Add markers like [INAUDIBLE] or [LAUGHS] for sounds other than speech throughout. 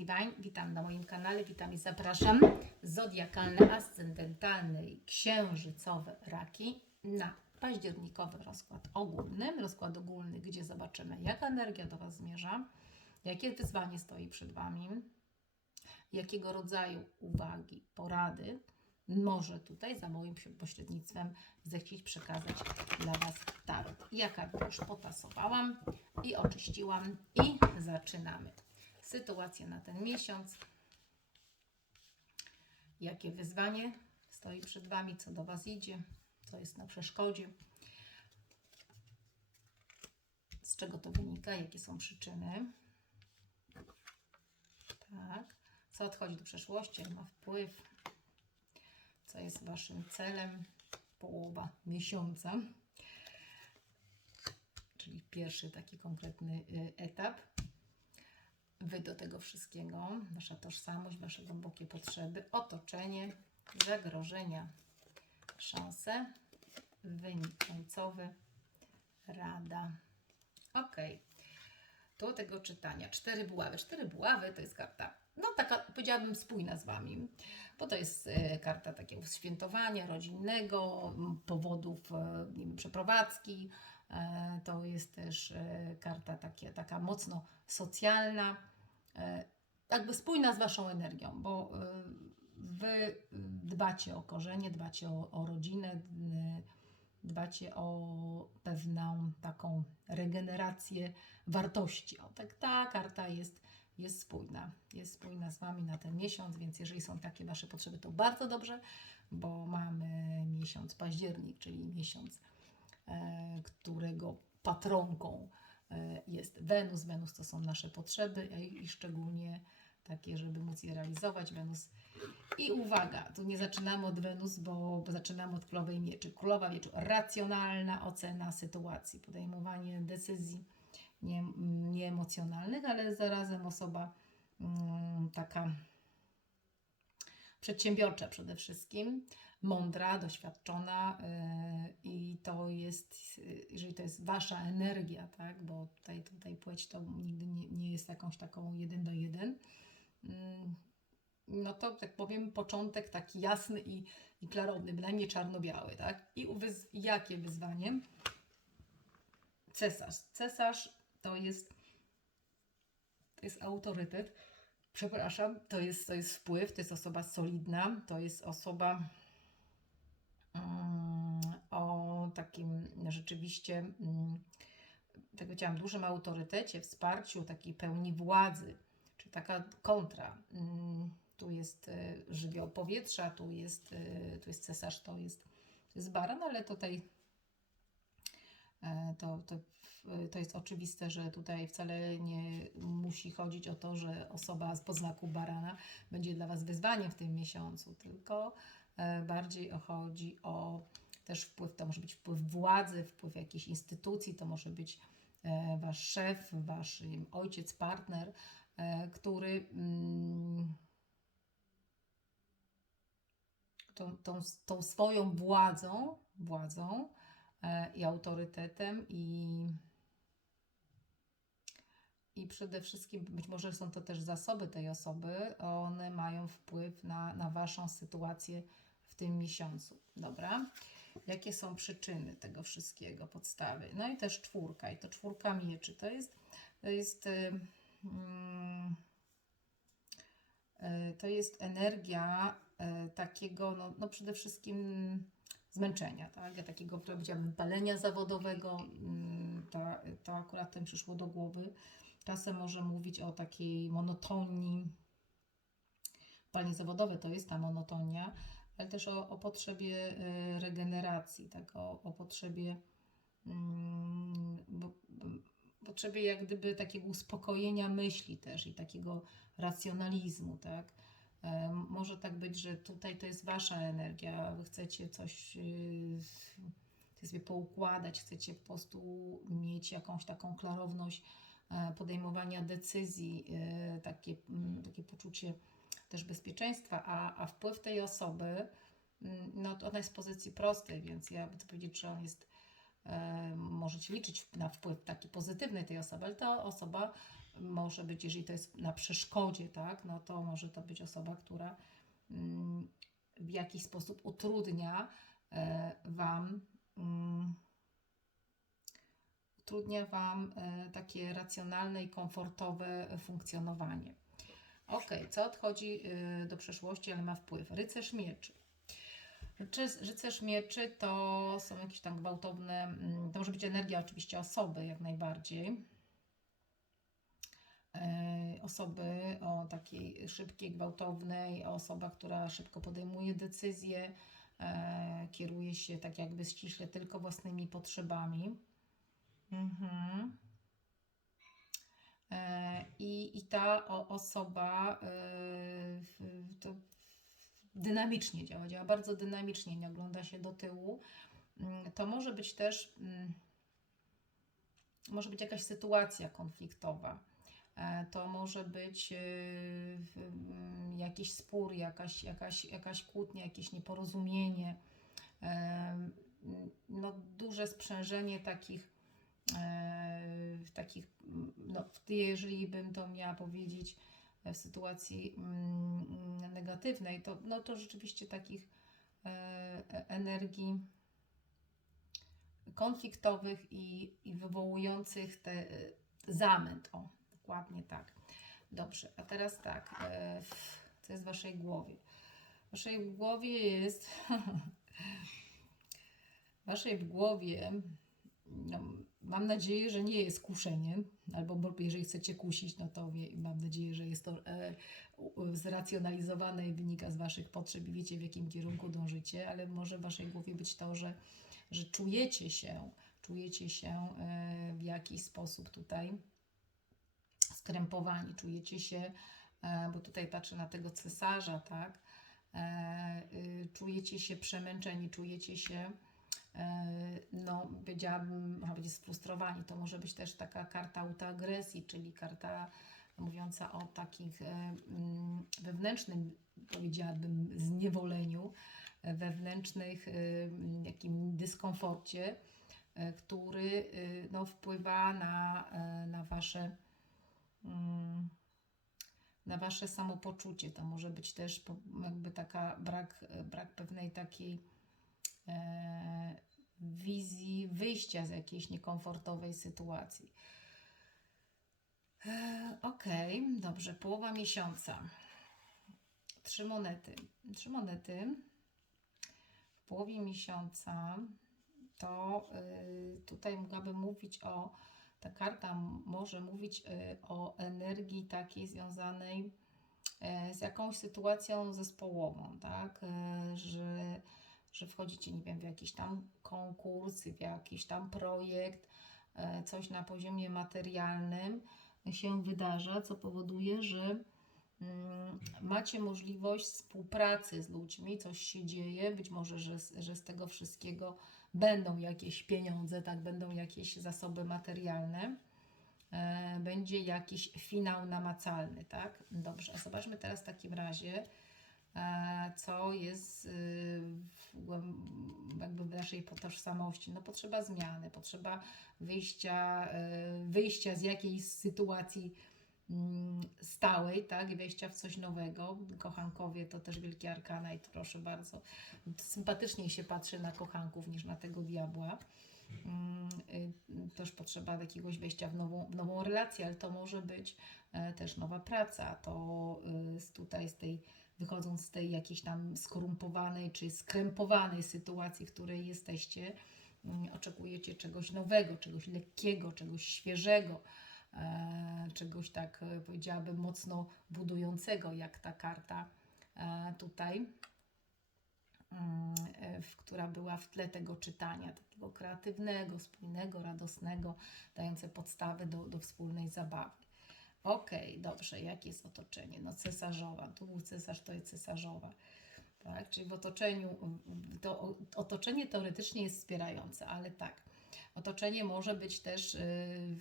Divine, witam na moim kanale, witam i zapraszam. Zodiakalne, ascendentalne i księżycowe raki na październikowy rozkład ogólny. Rozkład ogólny, gdzie zobaczymy, jaka energia do Was zmierza, jakie wyzwanie stoi przed Wami, jakiego rodzaju uwagi, porady może tutaj za moim pośrednictwem zechcieć przekazać dla Was tarot. Ja kartę już potasowałam i oczyściłam i zaczynamy. Sytuacja na ten miesiąc. Jakie wyzwanie stoi przed Wami, co do Was idzie, co jest na przeszkodzie, z czego to wynika, jakie są przyczyny. Tak. Co odchodzi do przeszłości, ma wpływ, co jest Waszym celem, połowa miesiąca, czyli pierwszy taki konkretny y, etap. Wy do tego wszystkiego, Wasza tożsamość, Wasze głębokie potrzeby, otoczenie, zagrożenia, szanse, wynik końcowy, rada. Ok. Do tego czytania. Cztery buławy. Cztery buławy to jest karta, no taka powiedziałabym spójna z Wami, bo to jest e, karta takiego świętowania rodzinnego, powodów e, nie wiem, przeprowadzki. E, To jest też karta takie, taka mocno socjalna, jakby spójna z Waszą energią, bo e, Wy dbacie o korzenie, dbacie o, o rodzinę, dbacie o pewną taką regenerację wartości. O, tak ta karta jest, jest spójna. Jest spójna z Wami na ten miesiąc, więc jeżeli są takie Wasze potrzeby, to bardzo dobrze, bo mamy miesiąc październik, czyli miesiąc, e, którego patronką e, jest Wenus. Wenus to są nasze potrzeby e, i szczególnie takie, żeby móc je realizować. Wenus i uwaga, tu nie zaczynamy od Wenus, bo bo zaczynamy od Królowej Mieczy. Królowa Mieczy, racjonalna ocena sytuacji, podejmowanie decyzji nie, nieemocjonalnych, ale zarazem osoba mm, taka przedsiębiorcza przede wszystkim, mądra, doświadczona yy, i to jest, yy, jeżeli to jest Wasza energia, tak, bo tutaj, tutaj płeć to nigdy nie, nie jest jakąś taką jeden do jeden, mm, no to tak powiem, początek taki jasny i, i klarowny, bynajmniej czarno-biały, tak? I wyz- jakie wyzwanie? Cesarz. Cesarz to jest, to jest autorytet, przepraszam, to jest, to jest wpływ, to jest osoba solidna, to jest osoba o takim rzeczywiście, mm, tak powiedziałam, dużym autorytecie, wsparciu, takiej pełni władzy, czy taka kontra. Mm, tu jest e, żywioł powietrza, tu jest, e, tu jest cesarz, to jest, to jest baran, ale tutaj e, to, to, to jest oczywiste, że tutaj wcale nie musi chodzić o to, że osoba z poznaku barana będzie dla Was wyzwaniem w tym miesiącu, tylko bardziej chodzi o też wpływ, to może być wpływ władzy, wpływ jakiejś instytucji, to może być e, Wasz szef, Wasz ojciec, partner, e, który mm, tą, tą, tą swoją władzą, władzą e, i autorytetem i, i przede wszystkim być może są to też zasoby tej osoby, one mają wpływ na, na Waszą sytuację w tym miesiącu. Dobra? Jakie są przyczyny tego wszystkiego, podstawy? No i też czwórka, i to czwórka mieczy. To jest, to jest, mm, y, to jest energia y, takiego, no, no przede wszystkim zmęczenia, tak? Takiego, powiedziałabym, palenia zawodowego, mm, to, to akurat tym przyszło do głowy. Czasem może mówić o takiej monotonii. Palenie zawodowe to jest ta monotonia, ale też o, o potrzebie y, regeneracji, tak? o, o potrzebie, mm, bo, bo, potrzebie jak gdyby takiego uspokojenia myśli też i takiego racjonalizmu, tak? E, Może tak być, że tutaj to jest Wasza energia, Wy chcecie coś chcecie sobie poukładać, chcecie po prostu mieć jakąś taką klarowność podejmowania decyzji, e, takie, takie poczucie też bezpieczeństwa, a, a wpływ tej osoby, no to ona jest w pozycji prostej, więc ja by to powiedzieć, że on jest, e, możecie liczyć na wpływ taki pozytywny tej osoby, ale ta osoba może być, jeżeli to jest na przeszkodzie, tak, no to może to być osoba, która w jakiś sposób utrudnia e, Wam utrudnia Wam e, takie racjonalne i komfortowe funkcjonowanie. Ok, co odchodzi e, do przeszłości, ale ma wpływ? Rycerz mieczy. Rycerz, mieczy to są jakieś tam gwałtowne, mm, to może być energia oczywiście osoby jak najbardziej. E, Osoby o takiej szybkiej, gwałtownej, osoba, która szybko podejmuje decyzje, e, kieruje się tak jakby ściśle tylko własnymi potrzebami. Mhm. E, I, I ta osoba e, to dynamicznie działa, działa bardzo dynamicznie, nie ogląda się do tyłu. Mm, To może być też, mm, może być jakaś sytuacja konfliktowa. E, To może być mm, jakiś spór, jakaś, jakaś, jakaś kłótnia, jakieś nieporozumienie, no, duże sprzężenie takich w takich, no, jeżeli bym to miała powiedzieć e, w sytuacji mm, negatywnej, to, no, to rzeczywiście takich e, e, energii konfliktowych i, i wywołujących te e, zamęt. O, dokładnie tak. Dobrze, a teraz tak, e, co jest w Waszej głowie? W Waszej głowie jest, [LAUGHS] w Waszej głowie mam nadzieję, że nie jest kuszeniem, albo bo- jeżeli chcecie kusić, no to mam nadzieję, że jest to e, zracjonalizowane i wynika z Waszych potrzeb i wiecie, w jakim kierunku dążycie, ale może w Waszej głowie być to, że, że czujecie się, czujecie się e, w jakiś sposób tutaj skrępowani, czujecie się, e, bo tutaj patrzę na tego cesarza, tak, y, czujecie się przemęczeni, czujecie się no, powiedziałabym, można powiedzieć sfrustrowani. To może być też taka karta autoagresji, czyli karta mówiąca o takich e, mm, wewnętrznym, powiedziałabym, zniewoleniu, e, wewnętrznych e, mm, jakim dyskomforcie, e, który e, no, wpływa na, e, na wasze mm, na wasze samopoczucie. To może być też jakby taka brak, brak pewnej takiej e, wizji wyjścia z jakiejś niekomfortowej sytuacji. E, Okej, dobrze, połowa miesiąca. Trzy monety. Trzy monety w połowie miesiąca to y, tutaj mogłabym mówić o, ta karta może mówić y, o energii takiej związanej e, z jakąś sytuacją zespołową, tak? E, Że, że wchodzicie, nie wiem, w jakiś tam konkurs, w jakiś tam projekt, e, coś na poziomie materialnym się wydarza, co powoduje, że mm, macie możliwość współpracy z ludźmi, coś się dzieje, być może, że, że z tego wszystkiego będą jakieś pieniądze, tak, będą jakieś zasoby materialne, e, będzie jakiś finał namacalny, tak? Dobrze, zobaczmy teraz w takim razie, co jest y, jakby w naszej tożsamości. No potrzeba zmiany, potrzeba wyjścia, y, wyjścia z jakiejś sytuacji mm, stałej, tak, wejścia w coś nowego. Kochankowie to też wielkie arkana i proszę bardzo, sympatyczniej się patrzy na kochanków niż na tego diabła. Mm, y, Też potrzeba jakiegoś wejścia w nową, w nową relację, ale to może być e, też nowa praca. To tutaj z tej, wychodząc z tej jakiejś tam skorumpowanej czy skrępowanej sytuacji, w której jesteście, mm, oczekujecie czegoś nowego, czegoś lekkiego, czegoś świeżego, e, czegoś tak e, powiedziałabym mocno budującego, jak ta karta e, tutaj mm, która była w tle tego czytania, takiego kreatywnego, spójnego, radosnego, dające podstawy do, do wspólnej zabawy. Okej, dobrze, jakie jest otoczenie? No cesarzowa, tu był cesarz, to jest cesarzowa. Tak? Czyli w otoczeniu, to otoczenie teoretycznie jest wspierające, ale tak, otoczenie może być też, y,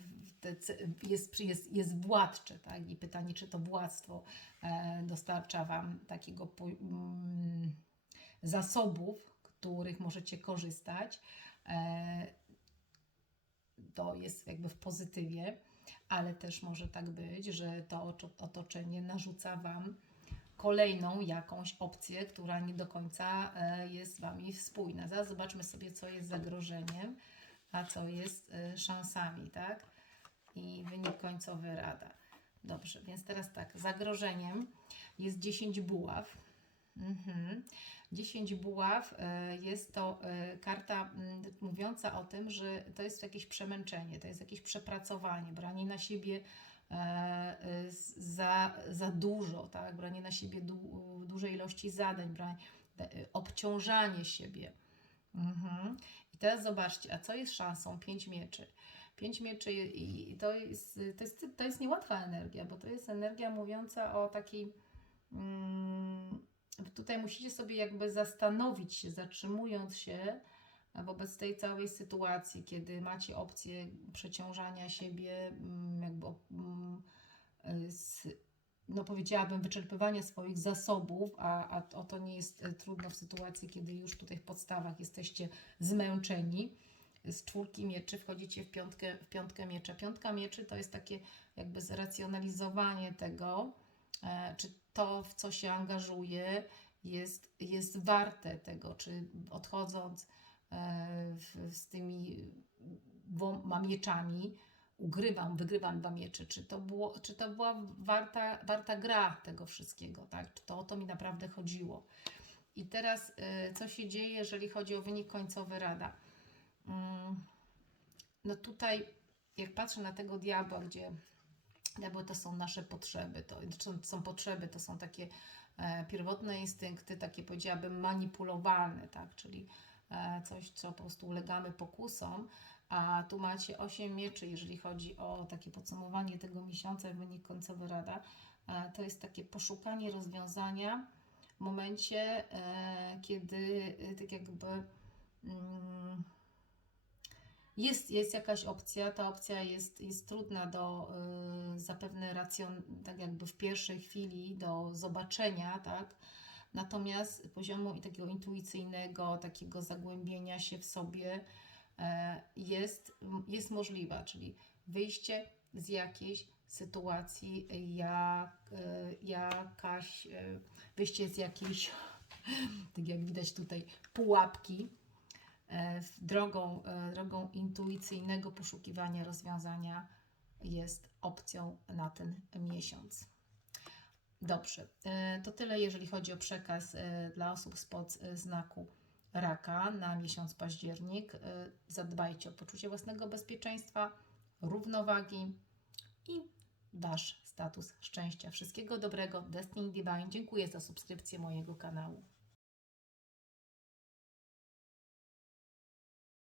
jest, jest, jest władcze, tak? I pytanie, czy to władztwo e, dostarcza Wam takiego mm, zasobów, których możecie korzystać. E, to jest jakby w pozytywie, ale też może tak być, że to otoczenie narzuca Wam kolejną jakąś opcję, która nie do końca e, jest z Wami spójna. Zaraz zobaczmy sobie, co jest zagrożeniem, a co jest e, szansami, tak? I wynik końcowy rada. Dobrze, więc teraz tak, zagrożeniem jest 10 buław. Mhm. 10 buław e, jest to e, karta mm, mówiąca o tym, że to jest jakieś przemęczenie, to jest jakieś przepracowanie, branie na siebie e, za, za dużo, tak? branie na siebie du, dużej ilości zadań, branie, obciążanie siebie. Mhm. I teraz zobaczcie, a co jest szansą? Pięć mieczy. Pięć mieczy i to jest, to jest, to jest niełatwa energia, bo to jest energia mówiąca o takiej. Mm, tutaj musicie sobie jakby zastanowić się, zatrzymując się wobec tej całej sytuacji, kiedy macie opcję przeciążania siebie, mm, jakby mm, z, no powiedziałabym, wyczerpywania swoich zasobów, a, a o to nie jest e, trudno w sytuacji, kiedy już tutaj w podstawach jesteście zmęczeni. Z czwórki mieczy wchodzicie w piątkę, w piątkę miecza. Piątka mieczy to jest takie jakby zracjonalizowanie tego, e, czy to, w co się angażuje, jest, jest warte tego, czy odchodząc e, z tymi dwoma mieczami, ugrywam, wygrywam dwa miecze, czy to, było, czy to była warta, warta gra tego wszystkiego, tak? Czy to o to mi naprawdę chodziło. I teraz, e, co się dzieje, jeżeli chodzi o wynik końcowy rada? Mm, No tutaj, jak patrzę na tego diabła, gdzie diabły to są nasze potrzeby, to to są potrzeby, to są takie e, pierwotne instynkty, takie powiedziałabym manipulowalne, tak, czyli e, coś, co po prostu ulegamy pokusom, a tu macie 8 mieczy, jeżeli chodzi o takie podsumowanie tego miesiąca, wynik końcowy rada, e, to jest takie poszukanie rozwiązania w momencie, kiedy tak jakby mm, jest, jest jakaś opcja, ta opcja jest, jest trudna do y, zapewne racjon, tak jakby w pierwszej chwili do zobaczenia, tak? Natomiast poziomu i takiego intuicyjnego, takiego zagłębienia się w sobie e, jest, jest możliwa, czyli wyjście z jakiejś sytuacji, jak, e, jakaś, e, wyjście z jakiejś, [LAUGHS] tak jak widać tutaj, pułapki, drogą, e, drogą intuicyjnego poszukiwania rozwiązania jest opcją na ten miesiąc. Dobrze, e, to tyle jeżeli chodzi o przekaz e, dla osób spod e, znaku raka na miesiąc październik. E, Zadbajcie o poczucie własnego bezpieczeństwa, równowagi i Wasz status szczęścia. Wszystkiego dobrego, Destiny Divine. Dziękuję za subskrypcję mojego kanału.